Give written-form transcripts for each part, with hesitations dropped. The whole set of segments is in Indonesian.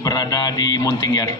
berada di Munting Yard.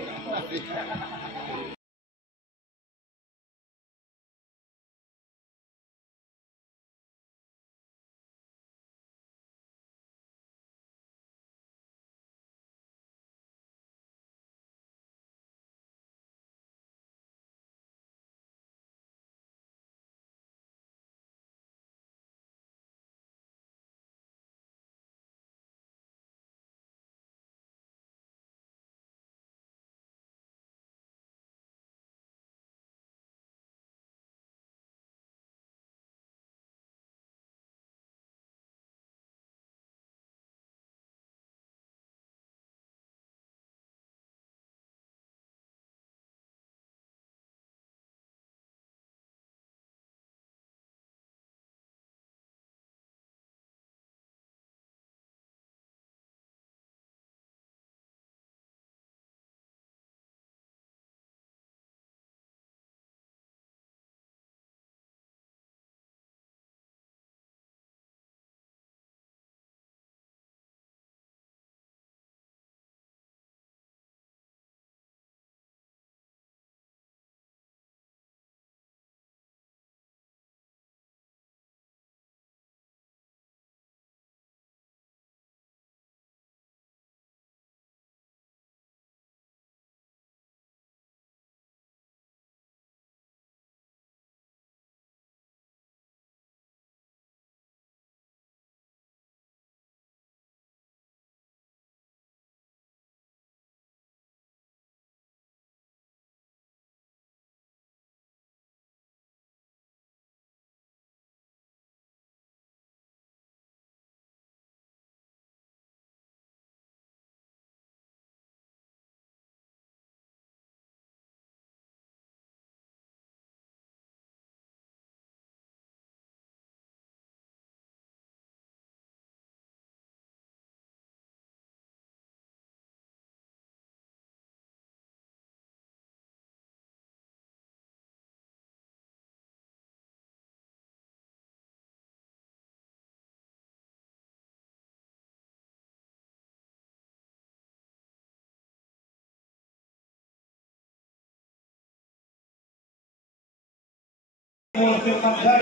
Firmansyah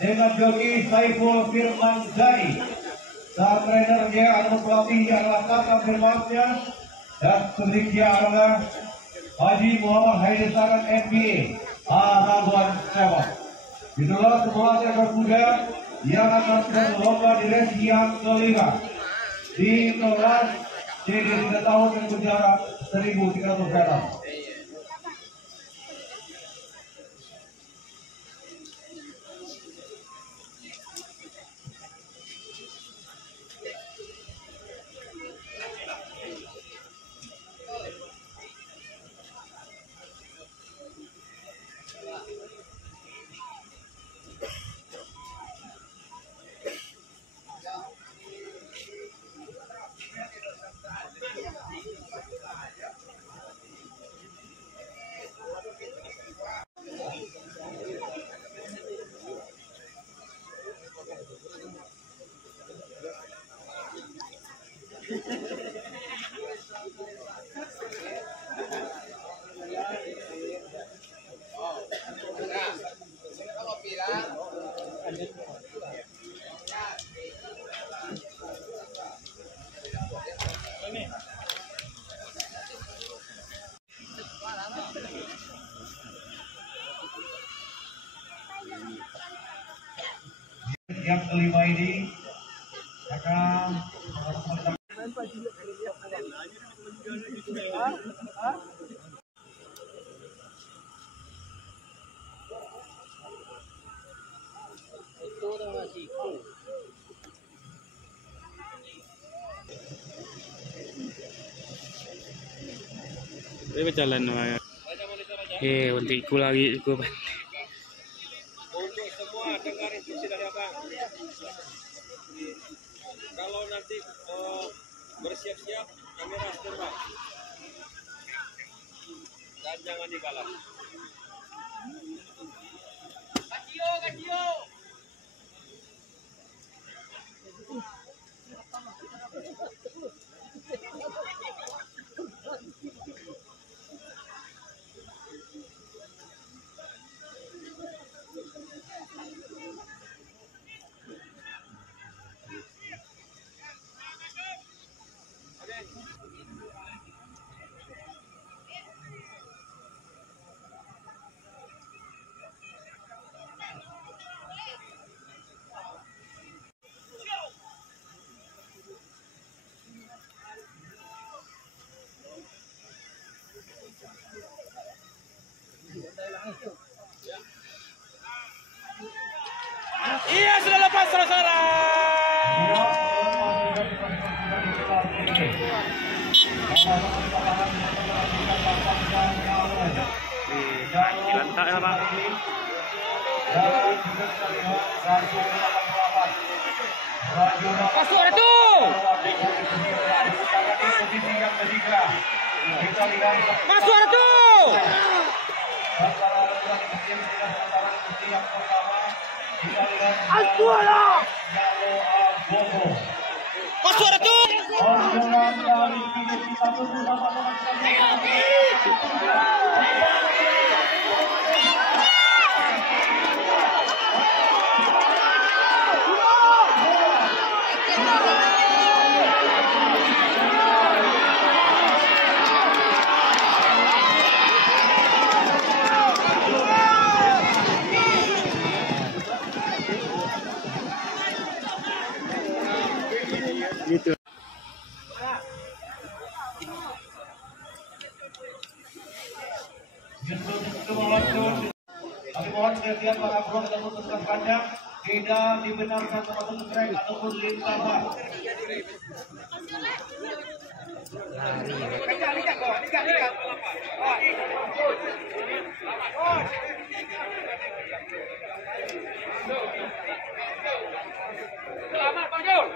dengan joki Saiful Firmansyah. Saat trainernya atau pelatihnya adalah Kakak Firmansyah dan pemiliknya adalah Haji Muhammad Haidir Saran MBA Raguan Sewa. Itulah pelatih berkuda yang akan berlomba di race yang kelima di kelas jadi 3 tahun yang berjarak 1.300 meter. Yang kelima ini akan Jalan untukku lagi Untuk semua dengar instruksi dari abang. Kalau nanti bersiap-siap kamera standby dan jangan dibalas. Kacio. Dilantak ya Pak. Masuk ada tuh. Masuk ada tuh. Masuk ada tuh. Gitu. Kami mohon setiap para bro dan petugas kandang tidak dibenarkan termasuk trek ataupun lintasan. Selamat Bang Jul.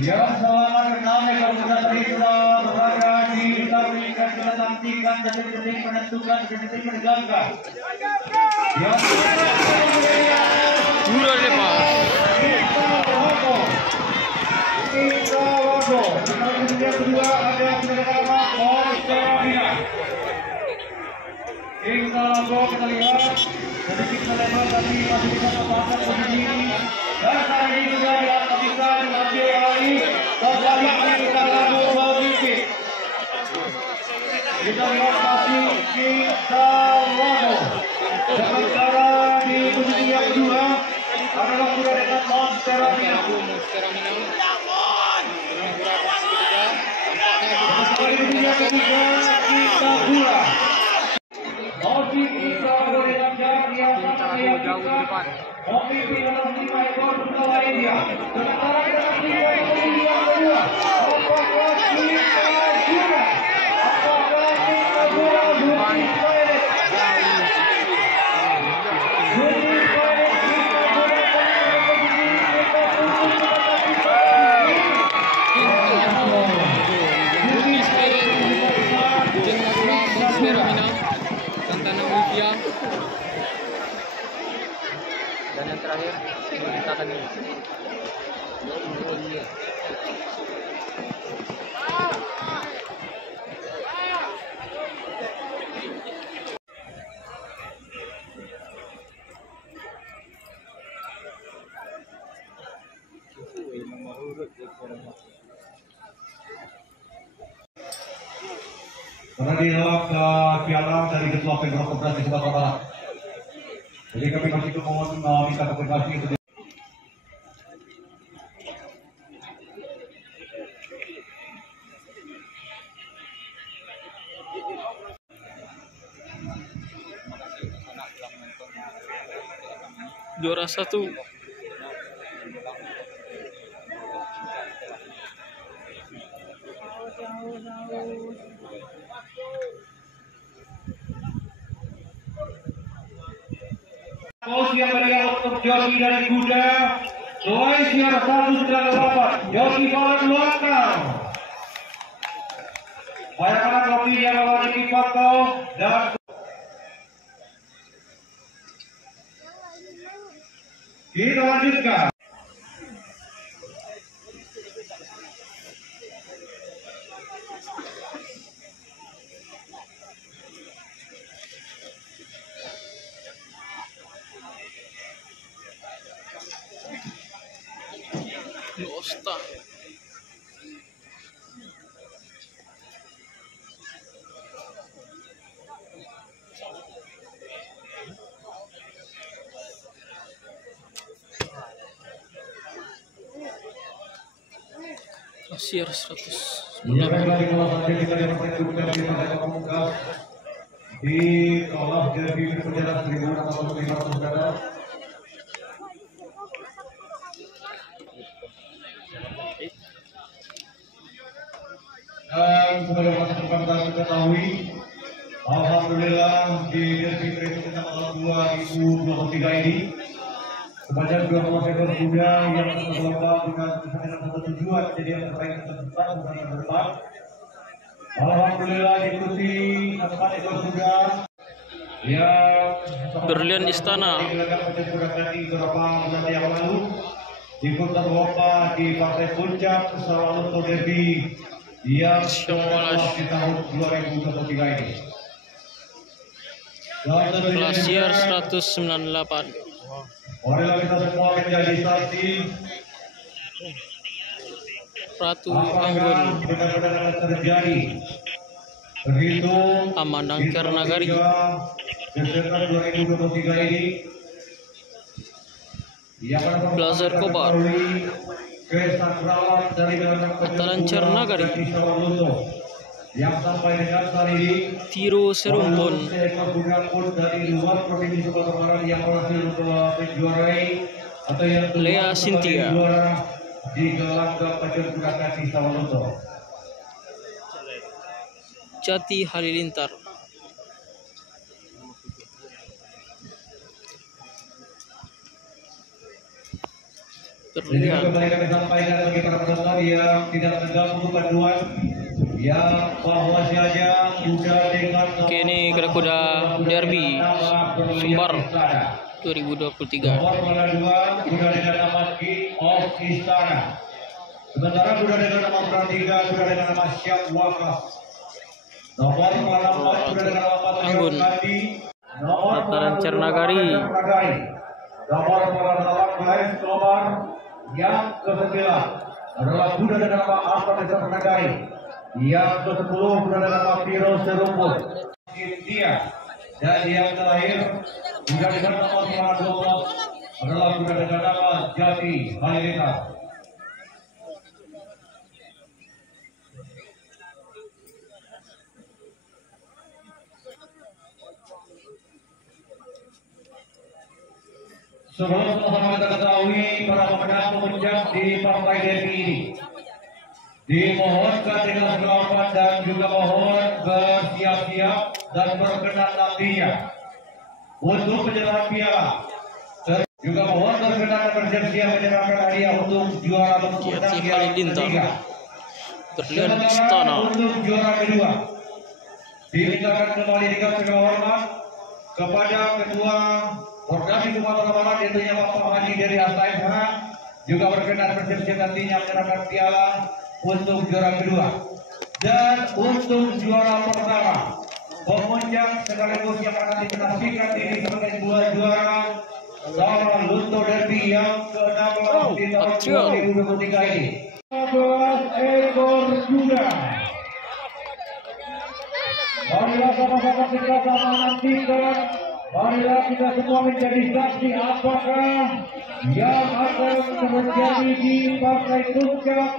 Ya, selamat kami kepada berada di akan kita nantikan detik-detik menentukan, detik-detik menegangkan. Dura lepas. Kita logo. Yang kedua ada penegak nama Monsterina. Kita logo kita lihat sedikit melebar tapi masih bisa mempertahankan posisi ini. Dan saat ini juga yang bisa diambil alih kembali kita lagu Bobby. Kita lihat masih kita logo. Sementara di posisi yang kedua adalah sudah dengan Monsterina. Yang ketiga kita pula. Motif kita dengan jarak yang sangat jauh di depan. Motif dalam 5 ekor bersama India. Sementara kita masih posisi yang kedua. Apakah kita pula? Apakah kita pula? Dan yang terakhir kita akan ini. Karena dialog piala dari Ketua Pemprov Koperasi Sumatera Barat. Jadi kami masih memohon minta konfirmasi untuk Juara 1. pos yang berikan untuk joki dari kuda Zoysia 198 joki paling belakang bayangkan kopi yang memiliki foto dan kita lanjutkan. Costa. Pasir 100. Iya, baiklah di bawah saja kita diperhitungkan di pada pemungkas di olah derby perjalanan 1.600 saudara. Dan sebagai masa depan kita ketahui, alhamdulillah di derby berikut tanggal 2023 ini sebanyak 2 ekor kuda yang berlomba dengan satu tujuan jadi yang terbaik terdepan bukan yang terdepan. Alhamdulillah diikuti 4 ekor kuda yang Berlian Istana beberapa bulan yang lalu ikut terlomba di Partai Puncak Sawalunto Derby yang di tahun 2023 ini. Pasir 198. Marilah kita semua menjadi saksi Ratu apakah Anggun benar-benar akan terjadi begitu Amanangker Nagari Desember 2023 ini yang akan Blazer Kobar kesakralan dari Atalancer Nagari yang sampai dengan saat ini Tiro Serumpun seekor kuda pun dari luar provinsi Sumatera Barat yang berhasil menjuarai atau yang Lea Cynthia juara di gelanggang pacuan kuda kaki Sawalunto. Jati Halilintar. Jadi Terlihat kembali kami sampaikan bagi para penonton yang tidak mengganggu panduan yang bahwa saja kuda dengan Kini kuda derby Sumbar 2023. nomor 2 kuda dengan nama King of Istana. Sementara kuda dengan nama Pratika, kuda dengan nama Syam Wakas. Nomor 4 kuda dengan nama Anggun. Kandi. Nomor Mataram Cernagari. Nomor 18 nomor yang ke-9 adalah kuda dengan nama Mataram Cernagari. Yang ke-10 kuda dengan nama Piro Serumput. Cynthia. Dan yang terakhir kuda dengan nama 12 adalah kuda dengan nama Jati Halilintar. Sebelum sama kita ketahui para pemenang di partai derby ini, dimohonkan dengan selamat dan juga mohon bersiap-siap dan berkenan nantinya untuk penyerahan piala. Juga mohon berkenan dan bersiap-siap menyerahkan hadiah untuk juara pemenang yang ketiga. Berlian Istana. Untuk juara kedua, dimintakan kembali dengan segala hormat kepada Ketua Koordinasi Sumatera Barat, tentunya Bapak Haji dari ASMH, juga berkenan bersiap-siap nantinya menyerahkan piala untuk juara kedua. Dan untuk juara pertama, pemunjang sekaligus yang akan dinasikan diri sebagai juara Sawal Lunto Derby yang ke-16 di tahun 2023 ini. 12 ekor kuda. Marilah sama-sama kita nantikan. Marilah kita semua menjadi saksi apakah yang akan terjadi di partai puncak.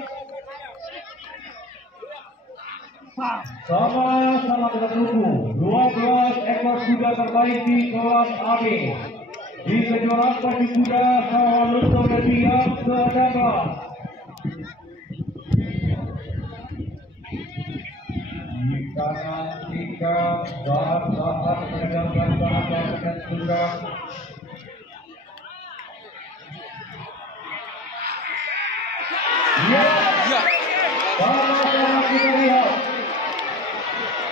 Sama-sama kita tunggu 12 ekor kuda terbaik di kelas AB di kejuaraan pasti kuda Sawal Lunto Derby yang ke-16. Jika nantikan saat menegakkan bahasa dengan kuda. Ya, sama-sama kita lihat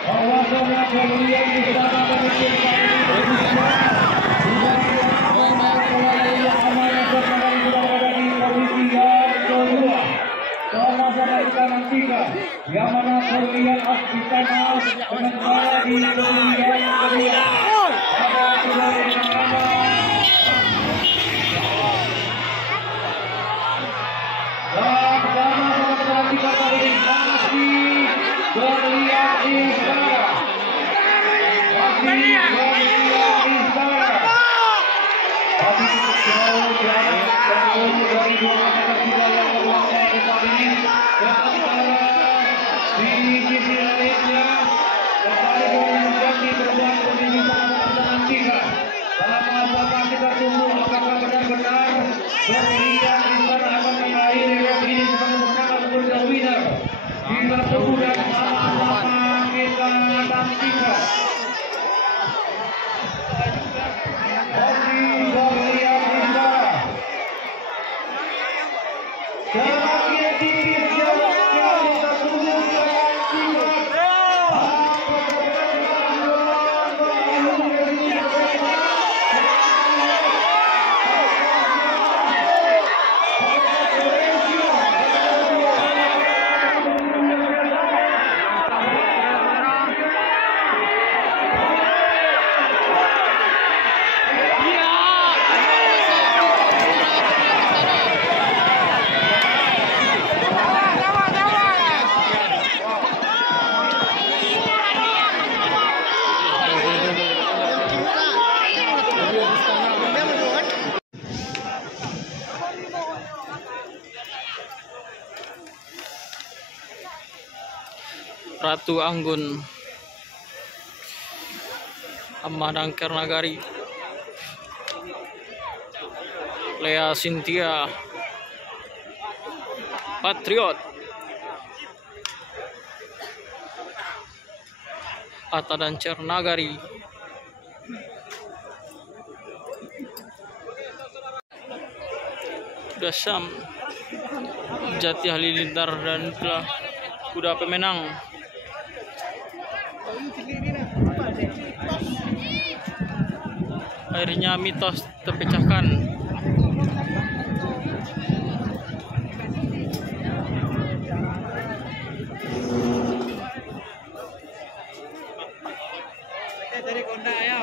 bahwasanya pemilihan di sana menentukan kita nantikan yang mana pemilihan Astana sementara di pemilihan yang kedua ada kuda dengan nama dan sama-sama kita nantikan kali ini masih pemilihan Istana tapi jauh dari dua kata kuda yang berlangsung kali ini. Di sisi lainnya, kembali menjadi perubahan pemilih sama kita nantikan. Apakah kita tunggu apakah benar-benar pemilihan Istana akan mengakhiri race ini sebagai pemenang ataupun the winner. Kita tunggu dan sama-sama kita nantikan. Pemilihan Istana. Semakin tipis jaraknya kita tunggu dan Ratu Anggun, Amadang Cernagari, Lea Cynthia, Patriot, Mataram Cernagari, kuda Syam, Jati Halilintar dan kuda pemenang Akhirnya mitos terpecahkan. Dari Honda ayo.